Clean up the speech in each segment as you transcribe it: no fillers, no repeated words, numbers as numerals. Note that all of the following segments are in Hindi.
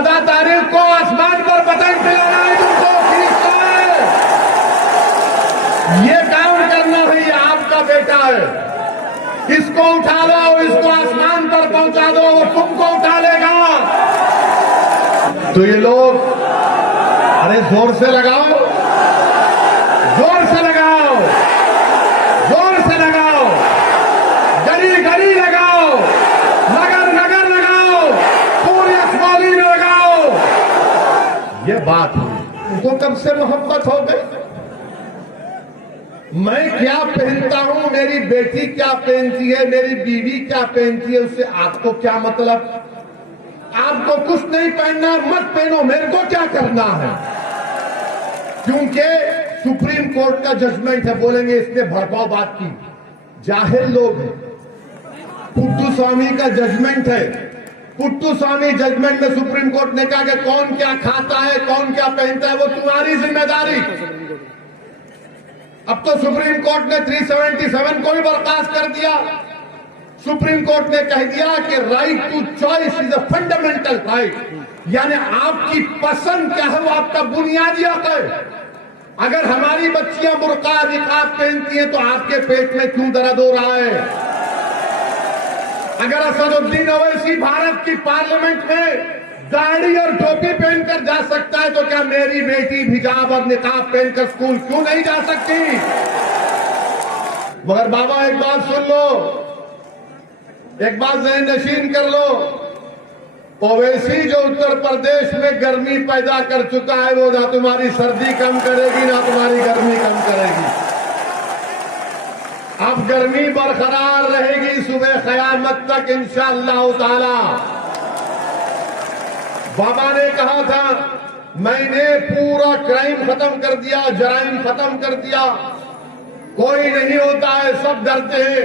14 तारीख को आसमान पर पतंग फैलाना है तुमको, खींचना है, ये काम करना है। ये आपका बेटा है, इसको उठा लो, इसको आसमान पर पहुंचा दो, वो तुमको उठा लेगा। तो ये लोग, अरे जोर से लगाओ, जोर से लगाओ, जोर से लगाओ, गली गली लगाओ, नगर नगर लगाओ, पूरी अखबारी में लगाओ। ये बात है। उनको कब से मोहब्बत हो गई। मैं क्या पहनता हूं, मेरी बेटी क्या पहनती है, मेरी बीवी क्या पहनती है, उससे आपको क्या मतलब। आपको कुछ नहीं पहनना, मत पहनो, मेरे को क्या करना है। क्योंकि सुप्रीम कोर्ट का जजमेंट है। बोलेंगे इसने भड़काऊ बात की, जाहिल लोग हैं। पुट्टू स्वामी का जजमेंट है। पुट्टू स्वामी जजमेंट में सुप्रीम कोर्ट ने कहा कि कौन क्या खाता है, कौन क्या पहनता है, वो तुम्हारी जिम्मेदारी। अब तो सुप्रीम कोर्ट ने 377 को भी बर्खास्त कर दिया। सुप्रीम कोर्ट ने कह दिया कि right to choice is a fundamental right, यानी आपकी पसंद क्या है वो आपका बुनियादी हक है। अगर हमारी बच्चियां बुर्का निकाब पहनती हैं तो आपके पेट में क्यों दर्द हो रहा है। अगर असदुद्दीन ओवैसी भारत की पार्लियामेंट में दाढ़ी और टोपी पहनकर जा सकता है तो क्या मेरी बेटी हिजाब और निकाब पहनकर स्कूल क्यों नहीं जा सकती। मगर बाबा एक बात सुन लो, एक बात ज़हन नशीन कर लो। ओवैसी जो उत्तर प्रदेश में गर्मी पैदा कर चुका है वो ना तुम्हारी सर्दी कम करेगी ना तुम्हारी गर्मी कम करेगी। अब गर्मी बरकरार रहेगी सुबह क़यामत तक इंशाअल्लाह ताला। बाबा ने कहा था मैंने पूरा क्राइम खत्म कर दिया, जराइम खत्म कर दिया, कोई नहीं होता है, सब डरते हैं,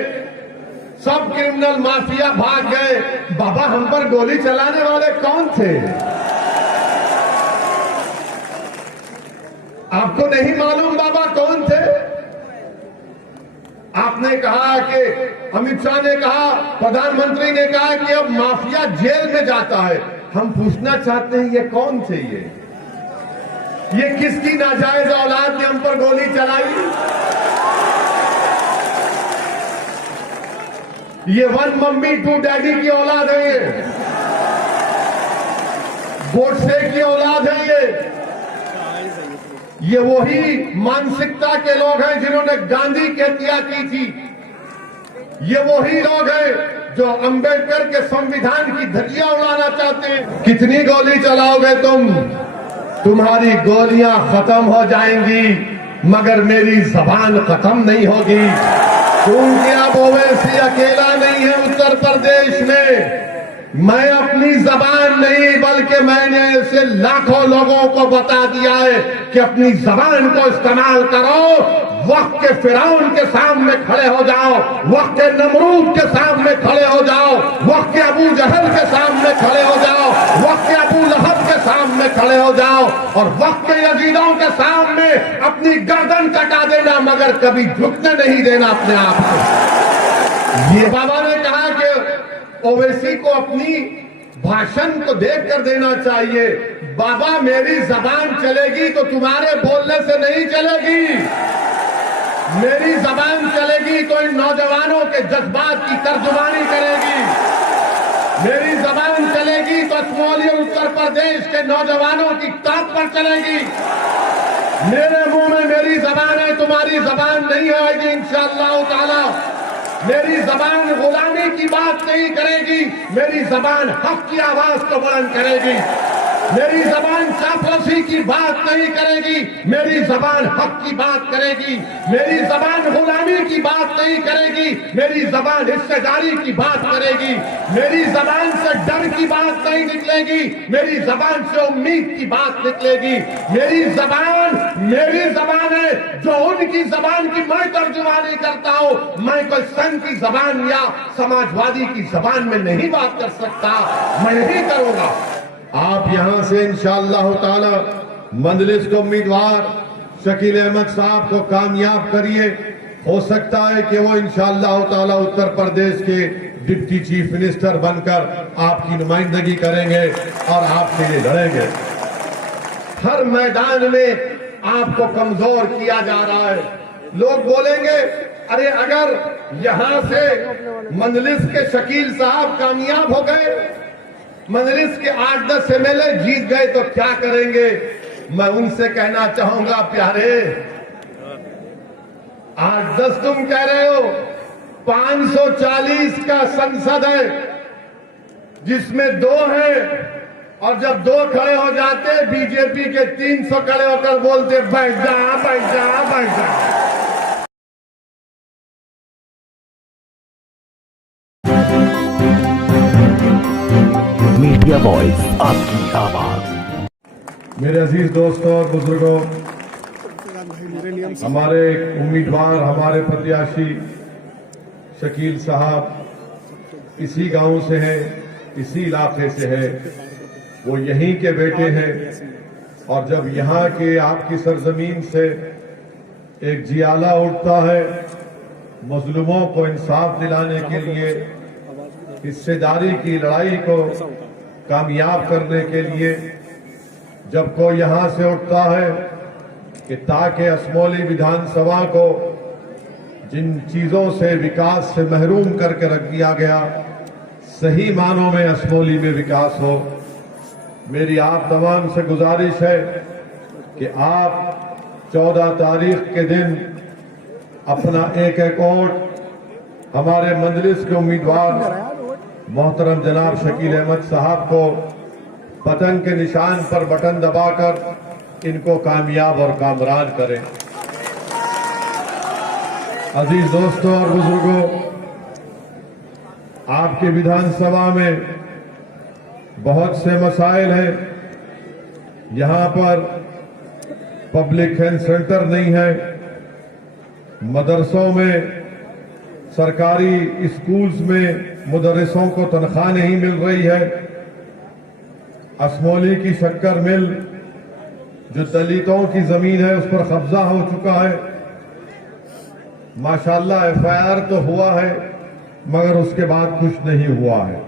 सब क्रिमिनल माफिया भाग गए। बाबा हम पर गोली चलाने वाले कौन थे, आपको नहीं मालूम बाबा कौन थे। आपने कहा कि अमित शाह ने कहा, प्रधानमंत्री ने कहा कि अब माफिया जेल में जाता है। हम पूछना चाहते हैं ये कौन थे, ये किसकी नाजायज औलाद ने हम पर गोली चलाई। ये वन मम्मी टू डैडी की औलाद है, ये गोडसे की औलाद है, ये वही मानसिकता के लोग हैं जिन्होंने गांधी की हत्या की थी। ये वही लोग हैं जो अंबेडकर के संविधान की धज्जियां उड़ाना चाहते हैं। कितनी गोली चलाओगे तुम, तुम्हारी गोलियां खत्म हो जाएंगी मगर मेरी जबान खत्म नहीं होगी। क्योंकि अब ओवैसी अकेला नहीं है उत्तर प्रदेश में। मैं अपनी जबान नहीं बल्कि मैंने ऐसे लाखों लोगों को बता दिया है कि अपनी जबान को इस्तेमाल करो। वक्त के फिरौन के सामने खड़े हो जाओ, वक्त के नमरूद के सामने खड़े हो जाओ, वक्त के अबू जहल के सामने खड़े हो जाओ, वक्त के अबू लहब के सामने खड़े हो जाओ और वक्त के यजीदों के सामने अपनी गर्दन कटा देना मगर कभी झुकने नहीं देना अपने आप को। ये बाबा ने कहा कि ओवैसी को अपनी भाषण को देख कर देना चाहिए। बाबा मेरी जबान चलेगी तो तुम्हारे बोलने से नहीं चलेगी। मेरी जबान चलेगी तो इन नौजवानों के जज्बात की तर्जुमानी करेगी। मेरी जबान चलेगी तो असमौली उत्तर प्रदेश के नौजवानों की ताक पर चलेगी। मेरे मुंह में मेरी जबान है, तुम्हारी जबान नहीं आएगी इंशाअल्लाह ताला। मेरी जबान गुलामी की बात नहीं करेगी, मेरी जबान हक की आवाज को बुलंद करेगी। मेरी जबान चापलूसी की बात नहीं करेगी, मेरी जबान हक की बात करेगी। मेरी जबान गुलामी की बात नहीं करेगी, मेरी जबान हिस्सेदारी की बात करेगी। मेरी जबान से डर की बात नहीं निकलेगी, मेरी जबान से उम्मीद की बात निकलेगी। मेरी जबान है जो उनकी जबान की मैं तर्जुमानी करता हूं। मैं कोई संघ की जबान या समाजवादी की जबान में नहीं बात कर सकता, मैं नहीं करूंगा। आप यहां से इंशाअल्लाह ताला मंजलिस को उम्मीदवार शकील अहमद साहब को कामयाब करिए। हो सकता है कि वो इंशाअल्लाह ताला उत्तर प्रदेश के डिप्टी चीफ मिनिस्टर बनकर आपकी नुमाइंदगी करेंगे और आपके लिए लड़ेंगे। हर मैदान में आपको कमजोर किया जा रहा है। लोग बोलेंगे, अरे अगर यहां से मजलिस के शकील साहब कामयाब हो गए, मजलिस के 8-10 एमएलए जीत गए तो क्या करेंगे? मैं उनसे कहना चाहूंगा, प्यारे 8-10 तुम कह रहे हो, 540 का संसद है जिसमें 2 हैं, और जब 2 खड़े हो जाते बीजेपी के 300 खड़े होकर बोलते बैठ जा बैठ जा बैठ जा। मीडिया वॉइस, आपकी आवाज। मेरे अजीज दोस्तों और बुजुर्गों, हमारे उम्मीदवार, हमारे प्रत्याशी शकील साहब इसी गांव से हैं, इसी इलाके से हैं, वो यहीं के बेटे हैं। और जब यहाँ के आपकी सरजमीन से एक जियाला उठता है मजलूमों को इंसाफ दिलाने के लिए, हिस्सेदारी की लड़ाई को कामयाब करने के लिए, जब कोई यहां से उठता है कि ताकि असमौली विधानसभा को जिन चीजों से, विकास से महरूम करके रख दिया गया, सही मानों में असमौली में विकास हो, मेरी आप तमाम से गुजारिश है कि आप 14 तारीख के दिन अपना एक वोट हमारे मजलिस के उम्मीदवार मोहतरम जनाब शकील अहमद साहब को पतंग के निशान पर बटन दबाकर इनको कामयाब और कामरान करें। अजीज दोस्तों और बुजुर्गों, आपके विधानसभा में बहुत से मसाइल हैं। यहां पर पब्लिक हेल्थ सेंटर नहीं है, मदरसों में, सरकारी स्कूल्स में मुदर्रिसों को तनख्वाह नहीं मिल रही है। असमौली की शक्कर मिल जो दलितों की जमीन है उस पर कब्जा हो चुका है। माशाल्लाह एफआईआर तो हुआ है मगर उसके बाद कुछ नहीं हुआ है।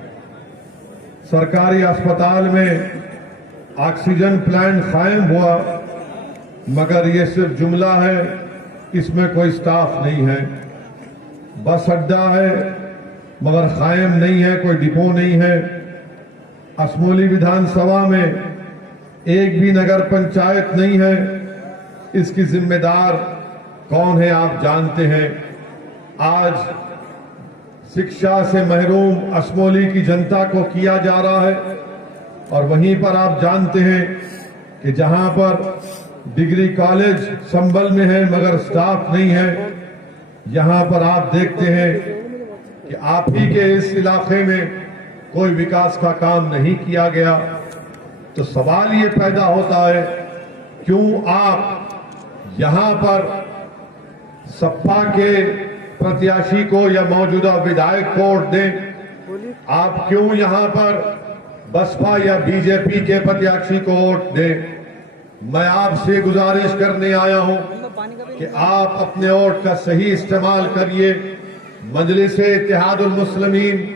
सरकारी अस्पताल में ऑक्सीजन प्लांट कायम हुआ मगर ये सिर्फ जुमला है, इसमें कोई स्टाफ नहीं है। बस अड्डा है मगर कायम नहीं है, कोई डिपो नहीं है। असमौली विधानसभा में एक भी नगर पंचायत नहीं है। इसकी जिम्मेदार कौन है आप जानते हैं। आज शिक्षा से महरूम असमौली की जनता को किया जा रहा है और वहीं पर आप जानते हैं कि जहां पर डिग्री कॉलेज संभल में है मगर स्टाफ नहीं है, यहां पर आप देखते हैं कि आप ही के इस इलाके में कोई विकास का काम नहीं किया गया। तो सवाल ये पैदा होता है, क्यों आप यहां पर सपा के प्रत्याशी को या मौजूदा विधायक को वोट दें? आप क्यों यहां पर बसपा या बीजेपी के प्रत्याशी को वोट दें? मैं आपसे गुजारिश करने आया हूं कि आप अपने वोट का सही इस्तेमाल करिए। मजलिस इत्तेहादुल मुस्लिमीन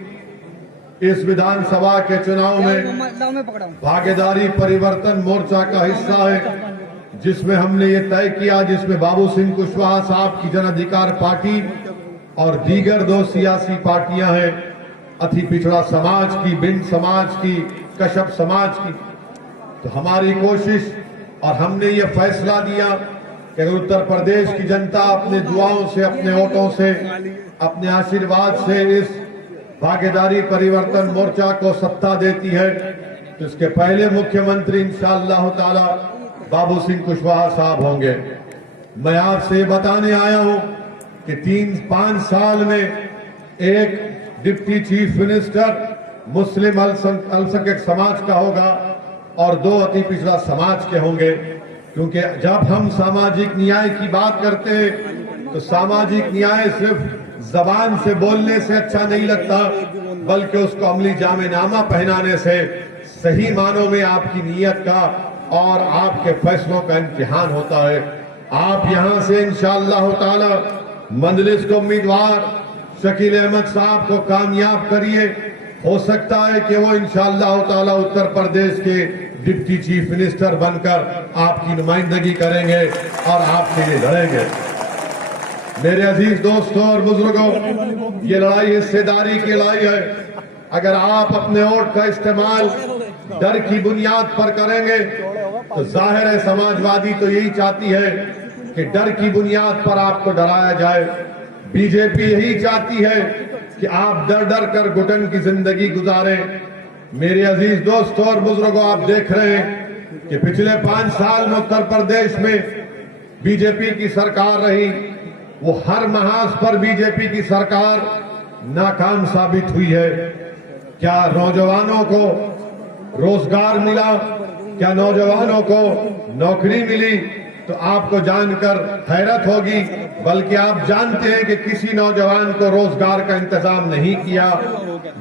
इस विधानसभा के चुनाव में भागीदारी परिवर्तन मोर्चा का हिस्सा है, जिसमें हमने ये तय किया, जिसमें बाबू सिंह कुशवाहा साहब की जन अधिकार पार्टी और दीगर 2 सियासी पार्टियां हैं, अति पिछड़ा समाज की, बिंद समाज की, कश्यप समाज की। तो हमारी कोशिश और हमने ये फैसला दिया कि अगर उत्तर प्रदेश की जनता अपने दुआओं से, अपने वोटों से, अपने आशीर्वाद से इस भागीदारी परिवर्तन मोर्चा को सत्ता देती है तो इसके पहले मुख्यमंत्री इंशाअल्लाह ताला बाबू सिंह कुशवाहा साहब होंगे। मैं आपसे बताने आया हूं कि 3-5 साल में एक डिप्टी चीफ मिनिस्टर मुस्लिम अल्पसंख्यक समाज का होगा और 2 अति पिछड़ा समाज के होंगे। क्योंकि जब हम सामाजिक न्याय की बात करते हैं तो सामाजिक न्याय सिर्फ जबान से बोलने से अच्छा नहीं लगता, बल्कि उसको अमली जामेनामा पहनाने से सही मानों में आपकी नीयत का और आपके फैसलों का इम्तिहान होता है। आप यहां से इंशाअल्लाह ताला मजलिस के उम्मीदवार शकील अहमद साहब को कामयाब करिए। हो सकता है कि वो इंशाअल्लाह ताला उत्तर प्रदेश के डिप्टी चीफ मिनिस्टर बनकर आपकी नुमाइंदगी करेंगे और आपके लिए लड़ेंगे। मेरे अजीज दोस्तों और बुजुर्गों, ये लड़ाई हिस्सेदारी की लड़ाई है। अगर आप अपने वोट का इस्तेमाल डर की बुनियाद पर करेंगे तो जाहिर है समाजवादी तो यही चाहती है कि डर की बुनियाद पर आपको डराया जाए। बीजेपी यही चाहती है कि आप डर डर कर घुटन की जिंदगी गुजारें। मेरे अजीज दोस्तों और बुजुर्गों, आप देख रहे हैं कि पिछले 5 साल में उत्तर प्रदेश में बीजेपी की सरकार रही, वो हर महाज पर बीजेपी की सरकार नाकाम साबित हुई है। क्या नौजवानों को रोजगार मिला? क्या नौजवानों को नौकरी मिली? तो आपको जानकर हैरत होगी, बल्कि आप जानते हैं कि किसी नौजवान को रोजगार का इंतजाम नहीं किया।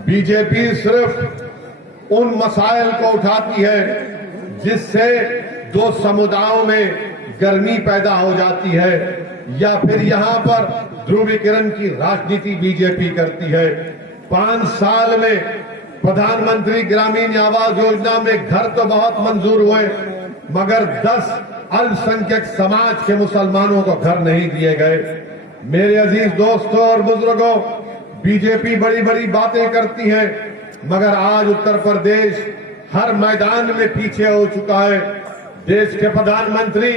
बीजेपी सिर्फ उन मसाइल को उठाती है जिससे दो समुदायों में गर्मी पैदा हो जाती है, या फिर यहां पर ध्रुवीकरण की राजनीति बीजेपी करती है। 5 साल में प्रधानमंत्री ग्रामीण आवास योजना में घर तो बहुत मंजूर हुए, मगर 10 अल्पसंख्यक समाज के मुसलमानों को घर नहीं दिए गए। मेरे अजीज दोस्तों और बुजुर्गों, बीजेपी बड़ी बड़ी बातें करती है, मगर आज उत्तर प्रदेश हर मैदान में पीछे हो चुका है। देश के प्रधानमंत्री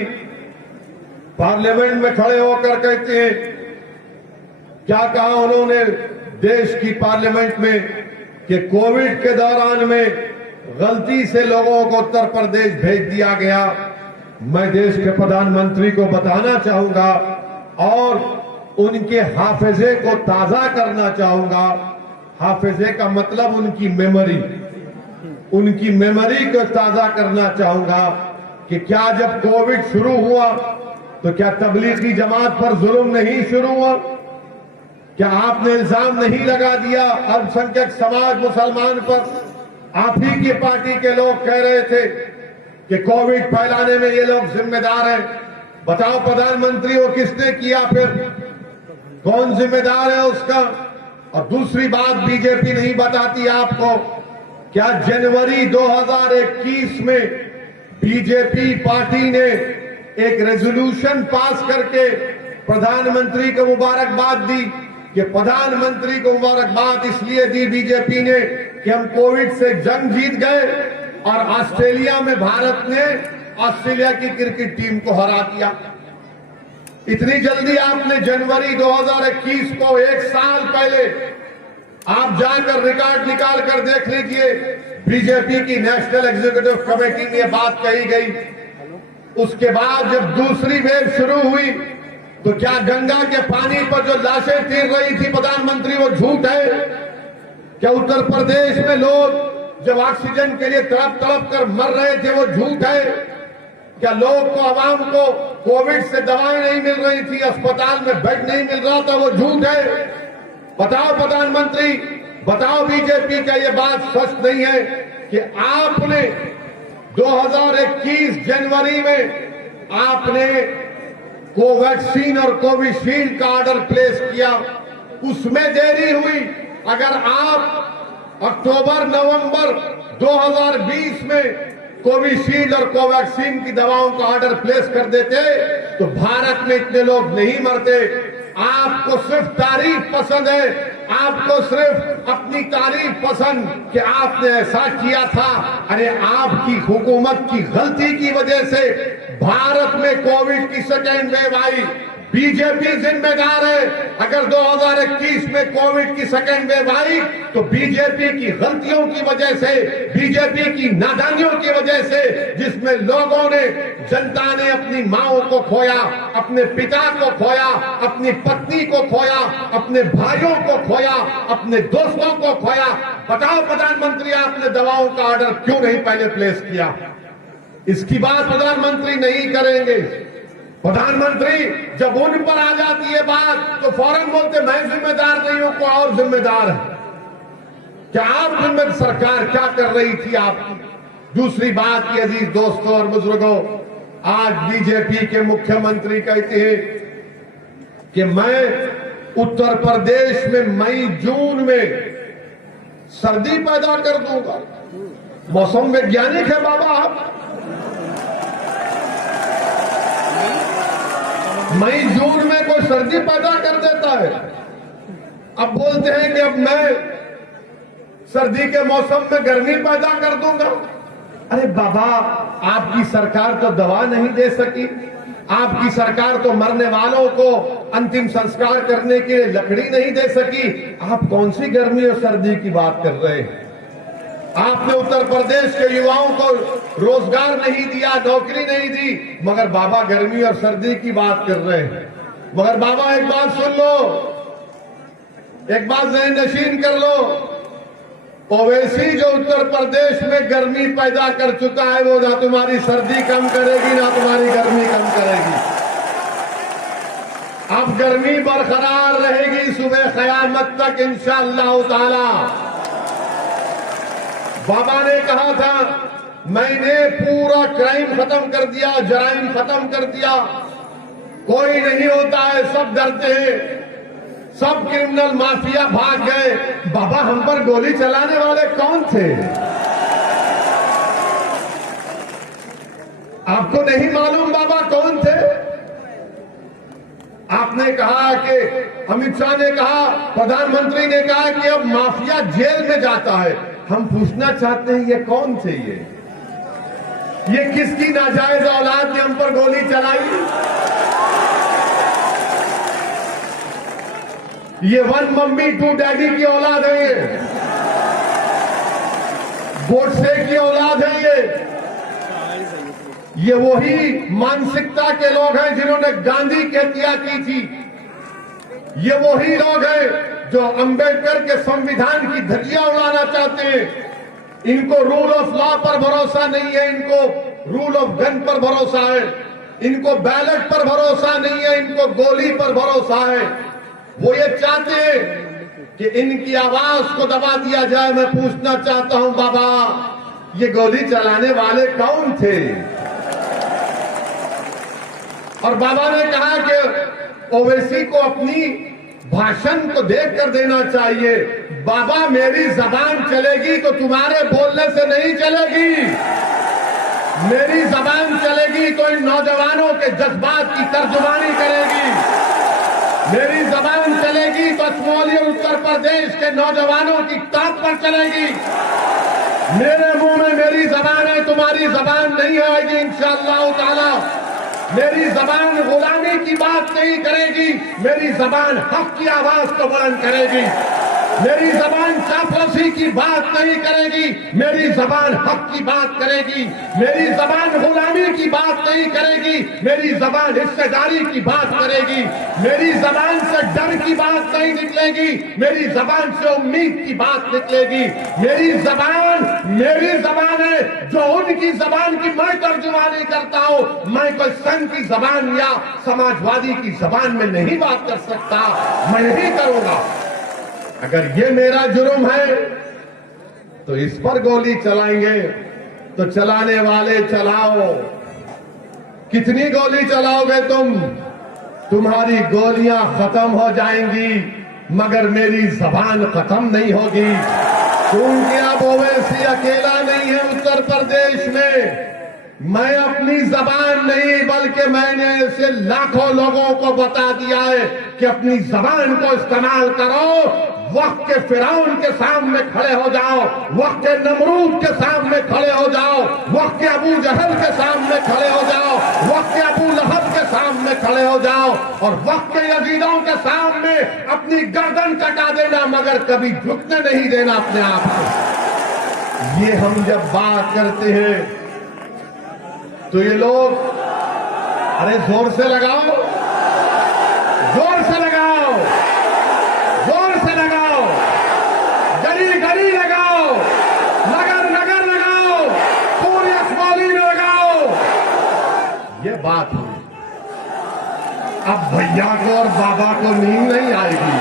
पार्लियामेंट में खड़े होकर कहते हैं, क्या कहा उन्होंने देश की पार्लियामेंट में कि कोविड के दौरान में गलती से लोगों को उत्तर प्रदेश भेज दिया गया। मैं देश के प्रधानमंत्री को बताना चाहूंगा और उनके हाफिजे को ताजा करना चाहूंगा। हाफिजे का मतलब उनकी मेमोरी को ताजा करना चाहूंगा कि क्या जब कोविड शुरू हुआ तो क्या तबलीगी जमात पर जुल्म नहीं शुरू हुआ? क्या आपने इल्जाम नहीं लगा दिया अल्पसंख्यक समाज मुसलमान पर? आप ही की पार्टी के लोग कह रहे थे कि कोविड फैलाने में ये लोग जिम्मेदार हैं। बताओ प्रधानमंत्री, वो किसने किया? फिर कौन जिम्मेदार है उसका? और दूसरी बात बीजेपी नहीं बताती आपको, क्या जनवरी 2021 में बीजेपी पार्टी ने एक रेजोल्यूशन पास करके प्रधानमंत्री को मुबारकबाद दी कि प्रधानमंत्री को मुबारकबाद इसलिए दी बीजेपी ने कि हम कोविड से जंग जीत गए और ऑस्ट्रेलिया में भारत ने ऑस्ट्रेलिया की क्रिकेट टीम को हरा दिया। इतनी जल्दी आपने जनवरी 2021 को 1 साल पहले आप जाकर रिकॉर्ड निकाल कर देख लीजिए, बीजेपी की नेशनल एग्जीक्यूटिव कमेटी में बात कही गई। उसके बाद जब दूसरी वेव शुरू हुई तो क्या गंगा के पानी पर जो लाशें तीर रही थी प्रधानमंत्री, वो झूठ है? क्या उत्तर प्रदेश में लोग जब ऑक्सीजन के लिए तड़प तड़प कर मर रहे थे, वो झूठ है? क्या लोग को, आवाम को कोविड से दवाएं नहीं मिल रही थी, अस्पताल में बेड नहीं मिल रहा था, वो झूठ है? बताओ प्रधानमंत्री, बताओ बीजेपी, क्या ये बात सच नहीं है कि आपने 2021 जनवरी में आपने कोवैक्सीन और कोविशील्ड का ऑर्डर प्लेस किया, उसमें देरी हुई? अगर आप अक्टूबर नवंबर 2020 में कोविशील्ड और कोवैक्सीन की दवाओं का ऑर्डर प्लेस कर देते तो भारत में इतने लोग नहीं मरते। आपको सिर्फ तारीफ पसंद है, आपको सिर्फ अपनी तारीफ पसंद कि आपने ऐसा किया था। अरे आपकी हुकूमत की गलती की वजह से भारत में कोविड की सेकेंड वेव आई, बीजेपी जिम्मेदार है। अगर 2021 में कोविड की सेकेंड वेव आई तो बीजेपी की गलतियों की वजह से, बीजेपी की नादानियों की वजह से, जिसमें लोगों ने, जनता ने अपनी माओं को खोया, अपने पिता को खोया, अपनी पत्नी को खोया, अपने भाइयों को खोया, अपने दोस्तों को खोया। बताओ प्रधानमंत्री, आपने दवाओं का ऑर्डर क्यों नहीं पहले प्लेस किया? इसकी बात प्रधानमंत्री नहीं करेंगे। प्रधानमंत्री जब उन पर आ जाती है बात तो फौरन बोलते मैं जिम्मेदार नहीं हूं, कोई और जिम्मेदार है। क्या आप जिम्मेदार? सरकार क्या कर रही थी आपकी? दूसरी बात ये अजीज दोस्तों और बुजुर्गों, आज बीजेपी के मुख्यमंत्री कहते हैं कि मैं उत्तर प्रदेश में मई जून में सर्दी पैदा कर दूंगा। मौसम वैज्ञानिक है बाबा आप। मई जून में कोई सर्दी पैदा कर देता है। अब बोलते हैं कि अब मैं सर्दी के मौसम में गर्मी पैदा कर दूंगा। अरे बाबा, आपकी सरकार तो दवा नहीं दे सकी, आपकी सरकार तो मरने वालों को अंतिम संस्कार करने के लिए लकड़ी नहीं दे सकी। आप कौन सी गर्मी और सर्दी की बात कर रहे हैं? आपने उत्तर प्रदेश के युवाओं को रोजगार नहीं दिया, नौकरी नहीं दी, मगर बाबा गर्मी और सर्दी की बात कर रहे हैं। मगर बाबा एक बात सुन लो, एक बात ज़हन नशीन कर लो, ओवैसी जो उत्तर प्रदेश में गर्मी पैदा कर चुका है वो ना तुम्हारी सर्दी कम करेगी ना तुम्हारी गर्मी कम करेगी। अब गर्मी बरकरार रहेगी सुबह क़यामत तक इंशाअल्लाह ताला। बाबा ने कहा था मैंने पूरा क्राइम खत्म कर दिया, जराइम खत्म कर दिया, कोई नहीं होता है, सब डरते हैं, सब क्रिमिनल माफिया भाग गए। बाबा हम पर गोली चलाने वाले कौन थे? आपको नहीं मालूम बाबा कौन थे? आपने कहा कि अमित शाह ने कहा, प्रधानमंत्री ने कहा कि अब माफिया जेल में जाता है। हम पूछना चाहते हैं ये कौन थे? ये किसकी नाजायज औलाद ने हम पर गोली चलाई? ये वन मम्मी टू डैडी की औलाद है, ये गोडसे की औलाद है, ये वही मानसिकता के लोग हैं जिन्होंने गांधी की हत्या की थी। ये वही लोग हैं जो अंबेडकर के संविधान की धज्जियां उड़ाना चाहते हैं। इनको रूल ऑफ लॉ पर भरोसा नहीं है, इनको रूल ऑफ गन पर भरोसा है, इनको बैलेट पर भरोसा नहीं है, इनको गोली पर भरोसा है। वो ये चाहते हैं कि इनकी आवाज को दबा दिया जाए। मैं पूछना चाहता हूं बाबा, ये गोली चलाने वाले कौन थे? और बाबा ने कहा कि ओवैसी को अपनी भाषण को देख कर देना चाहिए। बाबा मेरी जबान चलेगी तो तुम्हारे बोलने से नहीं चलेगी, मेरी जबान चलेगी तो इन नौजवानों के जज्बात की तर्जुमानी करेगी, मेरी जबान चलेगी तो असमौली उत्तर प्रदेश के नौजवानों की ताक पर चलेगी। मेरे मुंह में मेरी जबान है, तुम्हारी जबान नहीं आएगी इंशाअल्लाह ताला। मेरी जबान गुलामी की बात नहीं करेगी, मेरी जबान हक की आवाज को बुलंद करेगी। मेरी जबान चापलूसी की बात नहीं करेगी, मेरी जबान हक की बात करेगी। मेरी जबान गुलामी की बात नहीं करेगी, मेरी जबान हिस्सेदारी की बात करेगी। मेरी जबान से डर की बात नहीं निकलेगी, मेरी जबान से उम्मीद की बात निकलेगी। मेरी जबान है जो उनकी जबान की मैं तर्जुमानी करता हूं। मैं कोई संघ की जबान या समाजवादी की जबान में नहीं बात कर सकता, मैं नहीं करूंगा। अगर ये मेरा जुर्म है तो इस पर गोली चलाएंगे तो चलाने वाले चलाओ। कितनी गोली चलाओगे तुम? तुम्हारी गोलियां खत्म हो जाएंगी मगर मेरी जबान खत्म नहीं होगी। क्योंकि अब ओवैसी अकेला नहीं है उत्तर प्रदेश में। मैं अपनी जबान नहीं बल्कि मैंने ऐसे लाखों लोगों को बता दिया है कि अपनी जबान को इस्तेमाल करो। वक्त के फिरौन के सामने खड़े हो जाओ, वक्त के नमरूद के सामने खड़े हो जाओ, वक्त के अबू जहल के सामने खड़े हो जाओ, वक्त के अबू लहब के सामने खड़े हो जाओ और वक्त के यजीदों के सामने अपनी गर्दन कटा देना मगर कभी झुकने नहीं देना अपने आप को। ये हम जब बात करते हैं तो ये लोग, अरे जोर से लगाओ, जोर से लगाओ, जोर से लगाओ, गली गली लगाओ, नगर नगर लगाओ, पूरी असमौली में लगाओ। ये बात हुई। अब भैया को और बाबा को नींद नहीं आएगी।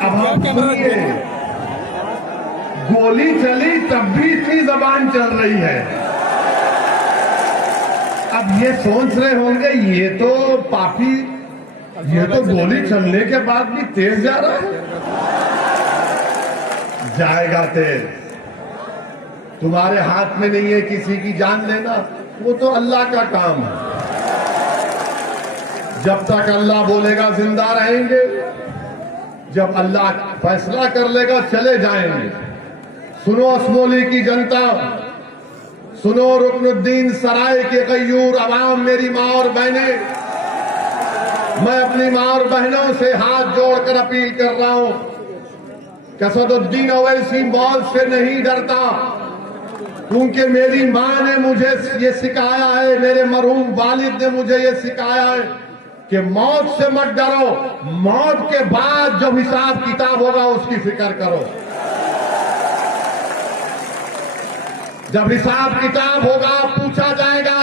अब हम सुनिए, गोली चली तब भी इतनी जबान चल रही है। अब अब ये सोच रहे होंगे ये तो पापी, ये तो गोली चलने के बाद भी तेज जा रहा है। जाएगा तेज, तुम्हारे हाथ में नहीं है किसी की जान लेना, वो तो अल्लाह का काम है। जब तक अल्लाह बोलेगा जिंदा रहेंगे, जब अल्लाह फैसला कर लेगा चले जाएंगे। सुनो असमोली की जनता, सुनो रुकनुद्दीन सराय के गयूर अवाम, मेरी माँ और बहनें, मैं अपनी माँ और बहनों से हाथ जोड़कर अपील कर रहा हूं कि असदुद्दीन ओवैसी मौत से नहीं डरता, क्योंकि मेरी माँ ने मुझे ये सिखाया है, मेरे मरहूम वालिद ने मुझे ये सिखाया है कि मौत से मत डरो, मौत के बाद जब हिसाब किताब होगा उसकी फिक्र करो। जब हिसाब किताब होगा पूछा जाएगा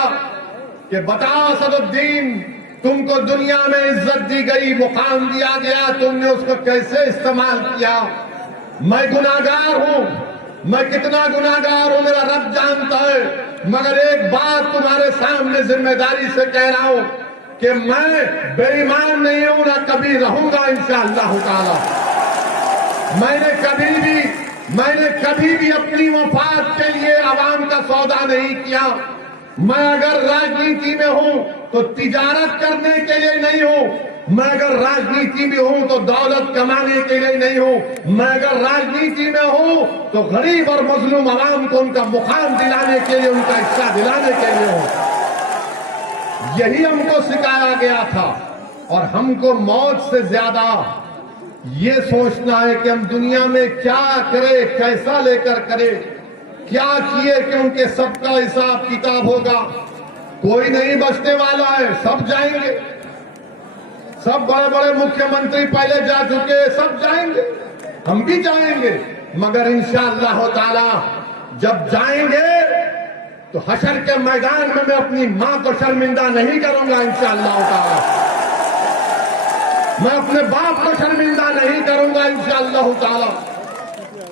कि बताओ असदुद्दीन, तुमको दुनिया में इज्जत दी गई, मुकाम दिया गया, तुमने उसको कैसे इस्तेमाल किया? मैं गुनाहगार हूं, मैं कितना गुनाहगार हूं मेरा रब जानता है, मगर एक बात तुम्हारे सामने जिम्मेदारी से कह रहा हूं कि मैं बेईमान नहीं हूं, ना कभी रहूंगा इंशाअल्लाह ताला। मैंने कभी भी अपनी मफाद के लिए आवाम का सौदा नहीं किया। मैं अगर राजनीति में हूं तो तिजारत करने के लिए नहीं हूं। मैं अगर राजनीति में हूं तो दौलत कमाने के लिए नहीं हूं। मैं अगर राजनीति में हूं तो गरीब और मजलूम आवाम को उनका मुकाम दिलाने के लिए, उनका हिस्सा दिलाने के लिए हूं। यही हमको सिखाया गया था। और हमको मौत से ज्यादा ये सोचना है कि हम दुनिया में क्या करें, कैसा लेकर करें, क्या किए, क्योंकि सबका हिसाब किताब होगा। कोई नहीं बचने वाला है, सब जाएंगे। सब बड़े बड़े मुख्यमंत्री पहले जा चुके, सब जाएंगे, हम भी जाएंगे, मगर इंशाअल्लाह ताला जब जाएंगे तो हशर के मैदान में मैं अपनी मां को शर्मिंदा नहीं करूंगा इंशाअल्लाह ताला। मैं अपने बाप को शर्मिंदा नहीं करूंगा इंशाअल्लाह ताला।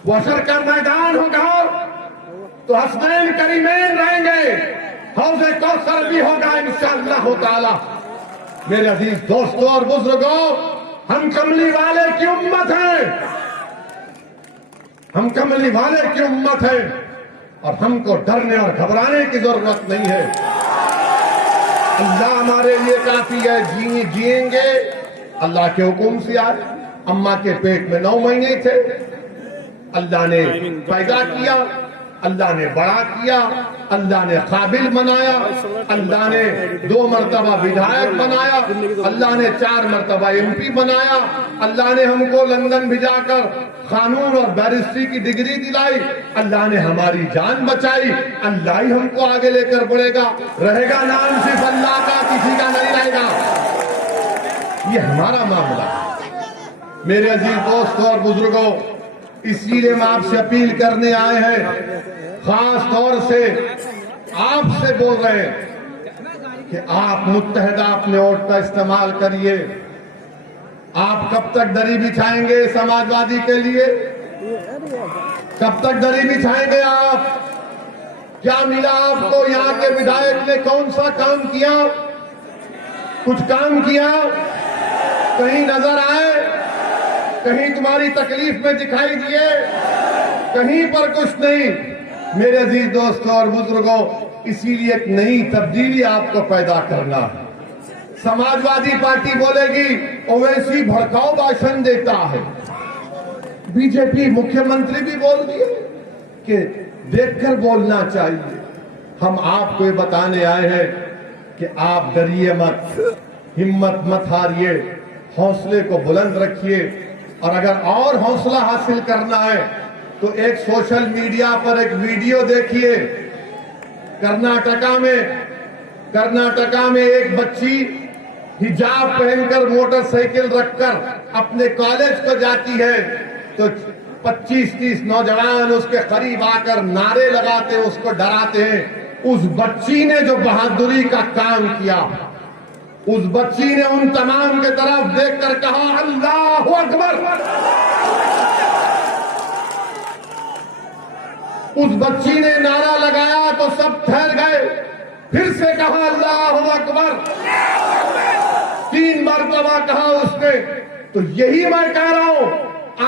वो हशर का मैदान होगा तो हसनैन करीमैन रहेंगे, हौज़े कौसर भी होगा इंशाअल्लाह ताला। मेरे अजीज दोस्तों और बुजुर्गों, हम कमली वाले की उम्मत हैं, हम कमली वाले की उम्मत हैं और हमको डरने और घबराने की जरूरत नहीं है। अल्लाह हमारे लिए काफी है, जिएंगे अल्लाह के हुक्म से। आज अम्मा के पेट में 9 महीने थे, अल्लाह ने पैदा किया, अल्लाह ने बड़ा किया, अल्लाह ने काबिल बनाया, अल्लाह ने 2 मरतबा विधायक बनाया, अल्लाह ने 4 मरतबा MP बनाया, अल्लाह ने हमको लंदन भिजाकर कानून और बैरिस्ट्री की डिग्री दिलाई, अल्लाह ने हमारी जान बचाई। अल्लाह ही हमको आगे लेकर बढ़ेगा, रहेगा नाम सिर्फ अल्लाह का, किसी का नहीं रहेगा। ये हमारा मामला है। मेरे अजीज दोस्तों और बुजुर्गों, इसीलिए हम आपसे अपील करने आए हैं, खास तौर से आपसे बोल रहे हैं कि आप मुत्तहदा अपने वोट का इस्तेमाल करिए। आप कब तक दरी बिछाएंगे समाजवादी के लिए? कब तक दरी बिछाएंगे आप? क्या मिला आपको? यहाँ के विधायक ने कौन सा काम किया? कुछ काम किया? कहीं नजर आए? कहीं तुम्हारी तकलीफ में दिखाई दिए? कहीं पर कुछ नहीं। मेरे अजीज दोस्तों और बुजुर्गों, इसीलिए एक नई तब्दीली आपको पैदा करना है। समाजवादी पार्टी बोलेगी ओवैसी भड़काऊ भाषण देता है, बीजेपी मुख्यमंत्री भी बोल दिए कि देखकर बोलना चाहिए। हम आपको ये बताने आए हैं कि आप डरिए मत, हिम्मत मत हारिए, हौसले को बुलंद रखिए। और अगर और हौसला हासिल करना है तो एक सोशल मीडिया पर एक वीडियो देखिए। कर्नाटका में एक बच्ची हिजाब पहनकर मोटरसाइकिल रखकर अपने कॉलेज को जाती है तो 25-30 नौजवान उसके करीब आकर नारे लगाते, उसको डराते हैं। उस बच्ची ने जो बहादुरी का काम किया, उस बच्ची ने उन तमाम के तरफ देखकर कहा अल्लाहु अकबर। उस बच्ची ने नारा लगाया तो सब ठहर गए। फिर से कहा अल्लाहु अकबर, 3 मरतबा कहा उसने। तो यही मैं कह रहा हूं,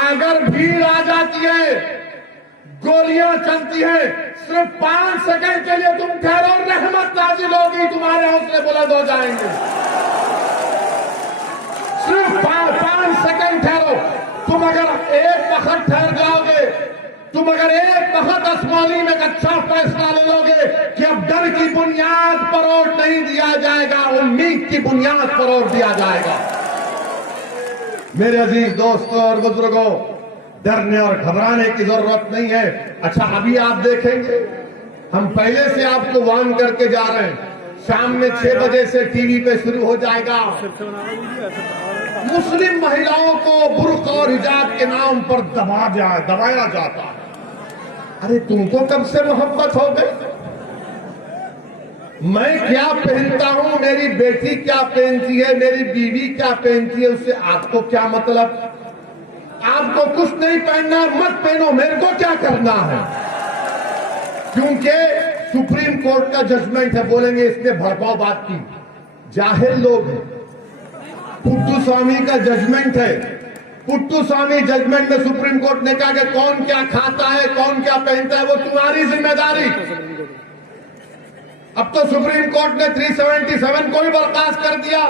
अगर भीड़ आ जाती है, गोलियां चलती हैं, सिर्फ 5 सेकंड के लिए तुम ठहरो, रहमत नाजिल होगी, तुम्हारे हौसले बुलंद हो जाएंगे। सिर्फ 5 सेकंड ठहरो। तुम अगर एक वक्त ठहर जाओगे, तुम अगर एक वक्त आसमानी में एक अच्छा फैसला ले लोगे कि अब डर की बुनियाद पर वोट नहीं दिया जाएगा, उम्मीद की बुनियाद पर वोट दिया जाएगा। मेरे अजीज दोस्तों और बुजुर्गों, डरने और घबराने की जरूरत नहीं है। अच्छा, अभी आप देखेंगे, हम पहले से आपको वार्न करके जा रहे हैं, शाम में 6 बजे से टीवी पे शुरू हो जाएगा। मुस्लिम महिलाओं को बुर्का और हिजाब के नाम पर दबाया जाता है। अरे तुमको कब से मोहब्बत हो गई? मैं क्या पहनता हूं, मेरी बेटी क्या पहनती है, मेरी बीवी क्या पहनती है, उससे आपको क्या मतलब? आपको कुछ नहीं पहनना, मत पहनो, मेरे को क्या करना है? क्योंकि सुप्रीम कोर्ट का जजमेंट है। बोलेंगे इसने भड़काऊ बात की, जाहिल लोग हैं। पुट्टू स्वामी का जजमेंट है। पुट्टू स्वामी जजमेंट में सुप्रीम कोर्ट ने कहा कि कौन क्या खाता है, कौन क्या पहनता है, वो तुम्हारी जिम्मेदारी। अब तो सुप्रीम कोर्ट ने 377 को भी बर्खास्त कर दिया।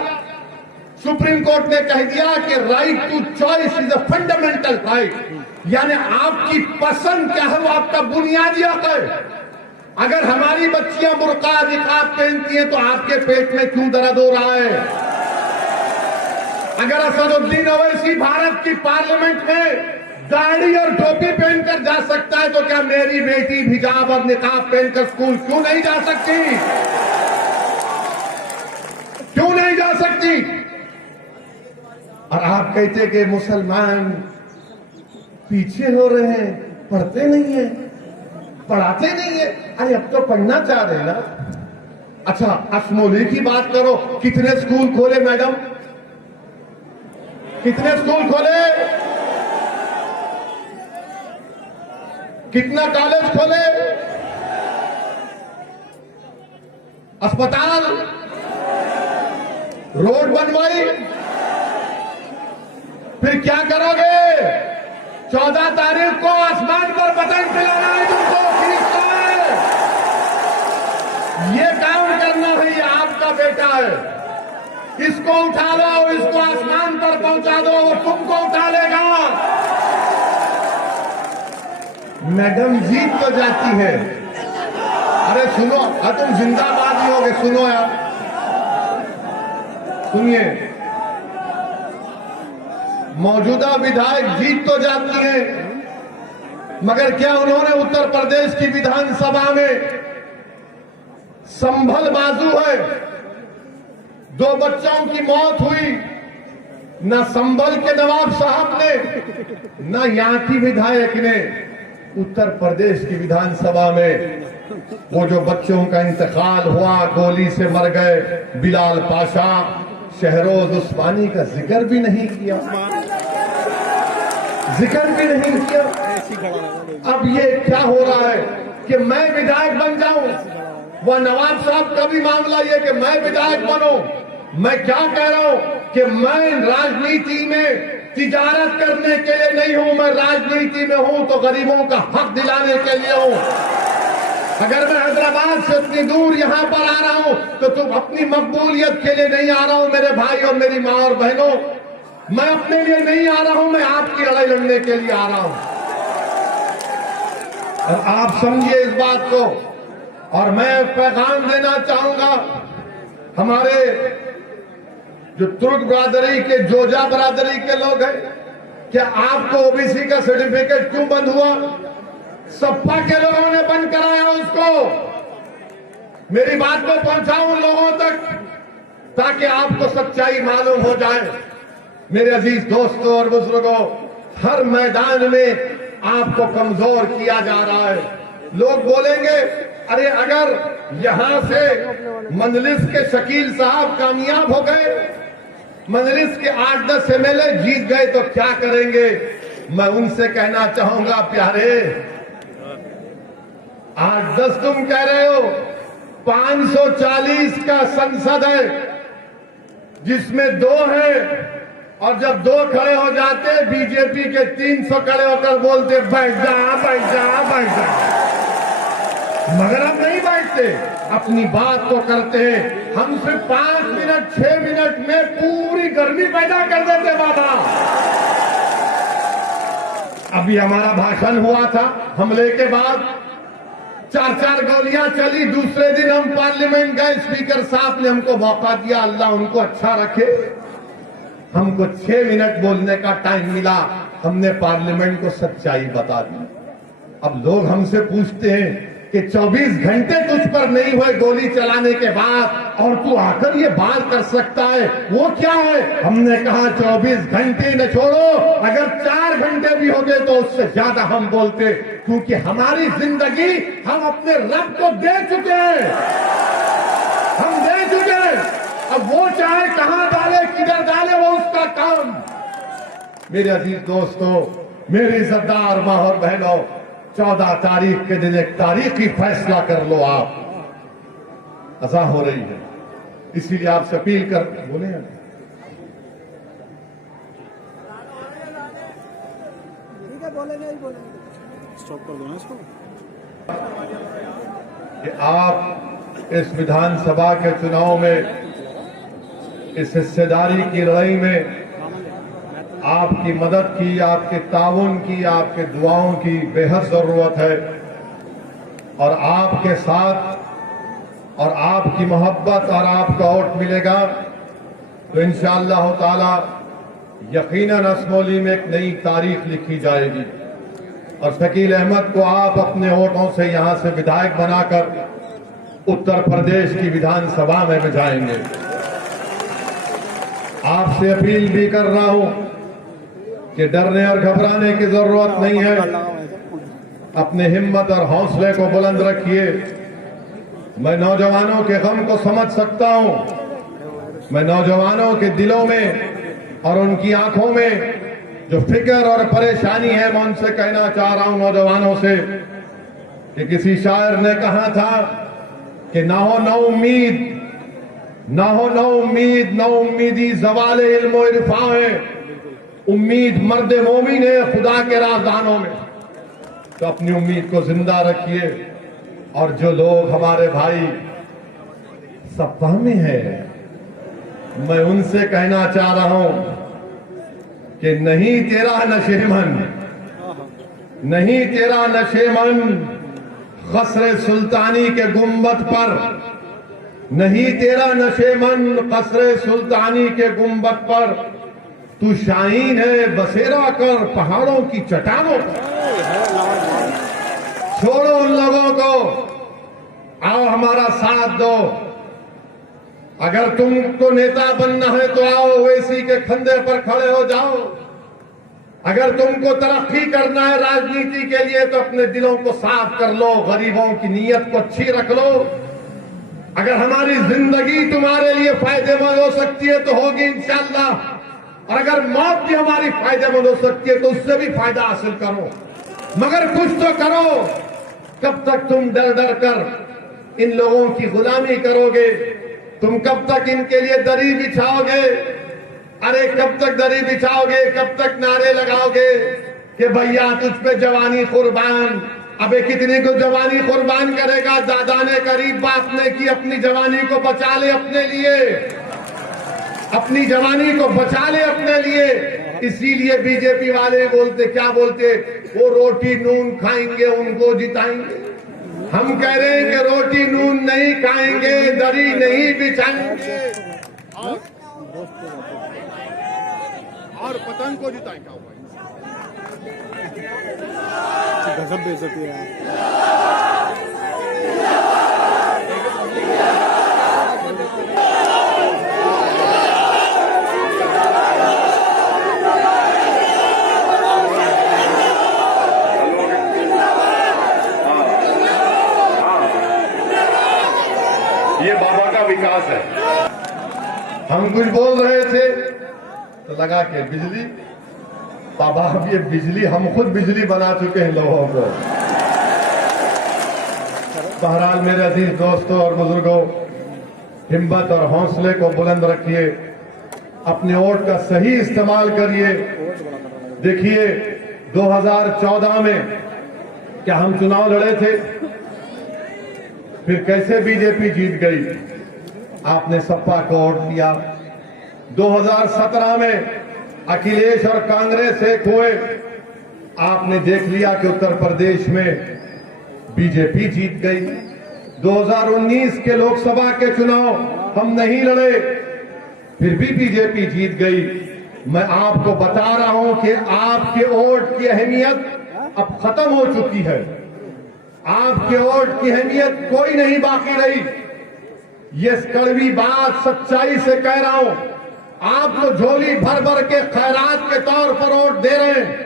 सुप्रीम कोर्ट ने कह दिया कि right to choice is a fundamental right, यानी आपकी पसंद क्या है वो आपका बुनियादी हक है। अगर हमारी बच्चियां बुर्का निकाब पहनती हैं तो आपके पेट में क्यों दर्द हो रहा है? अगर असदुद्दीन ओवैसी भारत की पार्लियामेंट में दाढ़ी और टोपी पहनकर जा सकता है तो क्या मेरी बेटी हिजाब और निकाब पहनकर स्कूल क्यों नहीं जा सकती? क्यों नहीं जा सकती? और आप कहते कि मुसलमान पीछे हो रहे हैं, पढ़ते नहीं है, पढ़ाते नहीं है। अरे अब तो पढ़ना चाह रहे ना। अच्छा, अशमोली की बात करो, कितने स्कूल खोले मैडम? कितने स्कूल खोले? कितना कॉलेज खोले? अस्पताल, रोड बनवाई? फिर क्या करोगे? 14 तारीख को आसमान पर बटन चलाना है तुमको, खींचना है, ये काम करना है। ये आपका बेटा है, इसको उठा लो, इसको आसमान पर पहुंचा दो, वो तुमको उठा लेगा। मैडम जीत तो जाती है। अरे सुनो, तुम जिंदाबादी होगे, सुनो यार, सुनिए। मौजूदा विधायक जीत तो जाती हैं, मगर क्या उन्होंने उत्तर प्रदेश की विधानसभा में संभल बाजू है, 2 बच्चों की मौत हुई, न संभल के नवाब साहब ने, न यहां की विधायक ने उत्तर प्रदेश की विधानसभा में वो जो बच्चों का इंतकाल हुआ, गोली से मर गए, बिलाल पाशा, शहरोज उस्मानी का जिक्र भी नहीं किया, जिक्र भी नहीं किया। अब ये क्या हो रहा है कि मैं विधायक बन जाऊं? वह नवाब साहब का भी मामला ये कि मैं विधायक बनूं। मैं क्या कह रहा हूं कि मैं राजनीति में तिजारत करने के लिए नहीं हूं, मैं राजनीति में हूं तो गरीबों का हक दिलाने के लिए हूं। अगर मैं हैदराबाद से इतनी दूर यहां पर आ रहा हूं तो तुम अपनी मकबूलियत के लिए नहीं आ रहा हूं मेरे भाई और मेरी मां और बहनों, मैं अपने लिए नहीं आ रहा हूं, मैं आपकी लड़ाई लड़ने के लिए आ रहा हूं। और आप समझिए इस बात को। और मैं पैगाम देना चाहूंगा हमारे जो तुर्क बरादरी के, जोजा बरादरी के लोग हैं, क्या आपको ओबीसी का सर्टिफिकेट क्यों बंद हुआ? सपा के लोगों ने बंद कराया उसको। मेरी बात को पहुंचाऊं लोगों तक ताकि आपको सच्चाई मालूम हो जाए। मेरे अजीज दोस्तों और बुजुर्गों, हर मैदान में आपको कमजोर किया जा रहा है। लोग बोलेंगे अरे अगर यहां से मंजलिस के शकील साहब कामयाब हो गए, मंजलिस के 8-10 एमएलए जीत गए तो क्या करेंगे? मैं उनसे कहना चाहूंगा, प्यारे 8-10 तुम कह रहे हो, 540 का संसद है, जिसमें 2 है, और जब 2 खड़े हो जाते बीजेपी के 300 खड़े होकर बोलते बैठ जा बैठ जा बैठ जा। मगर हम नहीं बैठते, अपनी बात को करते हैं। हम सिर्फ 5 मिनट 6 मिनट में पूरी गर्मी पैदा कर देते बाबा। अभी हमारा भाषण हुआ था, हमले के बाद 4 गोलियां चली। दूसरे दिन हम पार्लियामेंट गए, स्पीकर साहब ने हमको मौका दिया, अल्लाह उनको अच्छा रखे। हमको 6 मिनट बोलने का टाइम मिला, हमने पार्लियामेंट को सच्चाई बता दी। अब लोग हमसे पूछते हैं कि 24 घंटे तुझ पर नहीं हुए गोली चलाने के बाद और तू आकर ये बात कर सकता है, वो क्या है? हमने कहा 24 घंटे न छोड़ो, अगर 4 घंटे भी हो गए तो उससे ज्यादा हम बोलते, क्योंकि हमारी जिंदगी हम अपने रब को दे चुके हैं, हम दे चुके हैं। अब वो चाहे कहां डाले किधर डाले, वो उसका काम। मेरे अजीज दोस्तों, मेरे इज्जतदार माँ और बहनों, 14 तारीख के दिन एक तारीखी फैसला कर लो। आप अज़ा हो रही है, इसीलिए आपसे अपील कर बोले स्टॉप कर दो ना इसको। कि आप इस विधानसभा के चुनाव में, इस हिस्सेदारी की लड़ाई में आपकी मदद की, आपके ताउन की, आपके दुआओं की बेहद जरूरत है। और आपके साथ और आपकी मोहब्बत और आपका वोट मिलेगा तो इंशाअल्लाह ताला यकीनन असमौली में एक नई तारीख लिखी जाएगी। और शकील अहमद को आप अपने वोटों से यहां से विधायक बनाकर उत्तर प्रदेश की विधानसभा में भेजाएंगे। आपसे अपील भी कर रहा हूं कि डरने और घबराने की जरूरत नहीं है। अपने हिम्मत और हौसले को बुलंद रखिए। मैं नौजवानों के गम को समझ सकता हूं। मैं नौजवानों के दिलों में और उनकी आंखों में जो फिक्र और परेशानी है, मैं उनसे कहना चाह रहा हूं नौजवानों से कि किसी शायर ने कहा था कि ना हो ना उम्मीद, ना हो ना उम्मीद, ना उम्मीदी ज़वाले इल्म और इरफा है। उम्मीद मर्द मोमिन है खुदा के राज़दानों में। तो अपनी उम्मीद को जिंदा रखिए। और जो लोग हमारे भाई सपा में है, मैं उनसे कहना चाह रहा हूं कि नहीं तेरा नशेमन, नहीं तेरा नशेमन क़स्र सुल्तानी के गुंबद पर, नहीं तेरा नशेमन क़स्र सुल्तानी के गुंबद पर। तू शाहीन है बसेरा कर पहाड़ों की चट्टानों पर। छोड़ो उन लोगों को, आओ हमारा साथ दो। अगर तुमको नेता बनना है तो आओ ओवैसी के कंधे पर खड़े हो जाओ। अगर तुमको तरक्की करना है राजनीति के लिए तो अपने दिलों को साफ कर लो, गरीबों की नीयत को अच्छी रख लो। अगर हमारी जिंदगी तुम्हारे लिए फायदेमंद हो सकती है तो होगी इंशाअल्लाह। और अगर मौत भी हमारी फायदेमंद हो सकती है तो उससे भी फायदा हासिल करो, मगर कुछ तो करो। कब तक तुम डर डर कर इन लोगों की गुलामी करोगे? तुम कब तक इनके लिए दरी बिछाओगे? अरे कब तक दरी बिछाओगे? कब तक नारे लगाओगे कि भैया तुझ पे जवानी कुर्बान? अबे कितने को जवानी कुर्बान करेगा? दादा ने करीब बाप ने की, अपनी जवानी को बचा ले अपने लिए, अपनी जवानी को बचा ले अपने लिए। इसीलिए बीजेपी वाले बोलते, क्या बोलते, वो रोटी नून खाएंगे उनको जिताएंगे। हम कह रहे हैं कि रोटी नून नहीं खाएंगे, दरी नहीं बिछाएंगे और पतंग को जिताएंगे। गजब बेइज्जती है। ये बाबा का विकास है। हम कुछ बोल रहे थे तो लगा के बिजली, बाबा अब ये बिजली, हम खुद बिजली बना चुके हैं लोगों को। बहरहाल मेरे अजीज दोस्तों और बुजुर्गों, हिम्मत और हौसले को बुलंद रखिए, अपने वोट का सही इस्तेमाल करिए। देखिए 2014 में क्या हम चुनाव लड़े थे, फिर कैसे बीजेपी जीत गई, आपने सपा को वोट दिया। 2017 में अखिलेश और कांग्रेस एक हुए, आपने देख लिया कि उत्तर प्रदेश में बीजेपी जीत गई। 2019 के लोकसभा के चुनाव हम नहीं लड़े, फिर भी बीजेपी जीत गई। मैं आपको बता रहा हूं कि आपके वोट की अहमियत अब खत्म हो चुकी है। आपके वोट की अहमियत कोई नहीं बाकी रही। ये कड़वी बात सच्चाई से कह रहा हूं। आप तो झोली भर भर के खैरात के तौर पर वोट दे रहे हैं,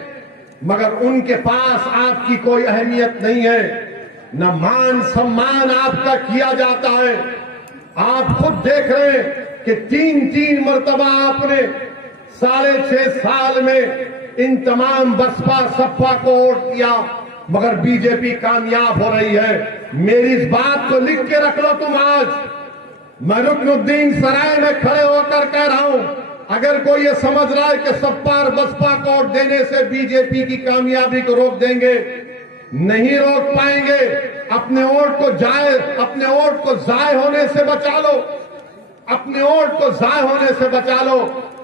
मगर उनके पास आपकी कोई अहमियत नहीं है, न मान सम्मान आपका किया जाता है। आप खुद देख रहे हैं कि 3-3 मरतबा आपने 6.5 साल में इन तमाम बसपा सपा को वोट दिया, मगर बीजेपी कामयाब हो रही है। मेरी इस बात को लिख के रख लो तुम आज। मैं रुकनुद्दीन सराय में खड़े होकर कह रहा हूं, अगर कोई ये समझ रहा है कि सपा और बसपा को वोट देने से बीजेपी की कामयाबी को रोक देंगे, नहीं रोक पाएंगे। अपने वोट को जाय होने से बचा लो, अपने वोट को जाय होने से बचा लो।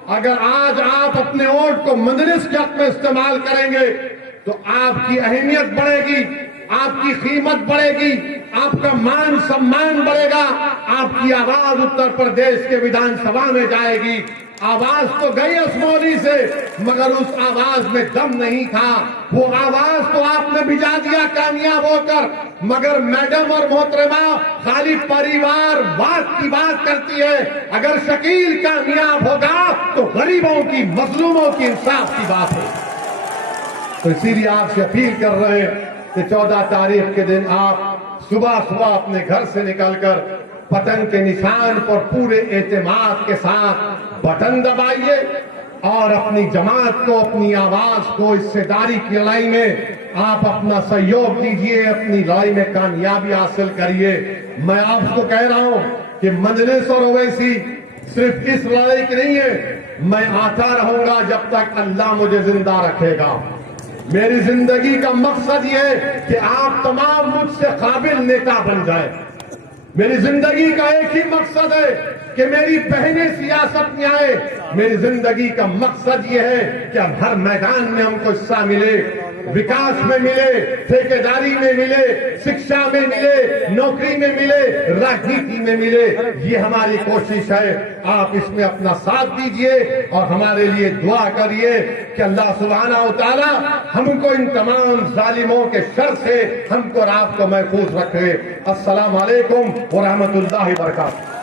अगर आज आप अपने वोट को मजलिस के हक में इस्तेमाल करेंगे तो आपकी अहमियत बढ़ेगी, आपकी कीमत बढ़ेगी, आपका मान सम्मान बढ़ेगा, आपकी आवाज उत्तर प्रदेश के विधानसभा में जाएगी। आवाज तो गई असमौली से, मगर उस आवाज में दम नहीं था। वो आवाज तो आपने भिजा दिया कामयाब होकर, मगर मैडम और मोहतरमा खाली परिवारवाद की बात करती है। अगर शकील कामयाब होगा तो गरीबों की, मजलूमों की इंसाफ की बात है। तो इसीलिए आपसे अपील कर रहे हैं कि 14 तारीख के दिन आप सुबह सुबह अपने घर से निकलकर पतंग के निशान पर पूरे एतमाद के साथ बटन दबाइए और अपनी जमात को, अपनी आवाज को हिस्सेदारी की लड़ाई में आप अपना सहयोग दीजिए, अपनी लड़ाई में कामयाबी हासिल करिए। मैं आपको कह रहा हूं कि मजलिस और ओवैसी सिर्फ इस लड़ाई की नहीं है, मैं आता रहूंगा जब तक अल्लाह मुझे जिंदा रखेगा। मेरी जिंदगी का मकसद यह है कि आप तमाम मुझसे काबिल नेता बन जाएं। मेरी जिंदगी का एक ही मकसद है कि मेरी बहनें सियासत में आए। मेरी जिंदगी का मकसद यह है कि अब हर मैदान में हमको हिस्सा मिले, विकास में मिले, ठेकेदारी में मिले, शिक्षा में मिले, नौकरी में मिले, राजनीति में मिले। ये हमारी कोशिश है। आप इसमें अपना साथ दीजिए और हमारे लिए दुआ करिए कि अल्लाह सुब्हाना व तआला हमको इन तमाम जालिमों के शर से हमको और आपको महफूज रखे। अस्सलाम वालेकुम व रहमतुल्लाहि व बरकातहू।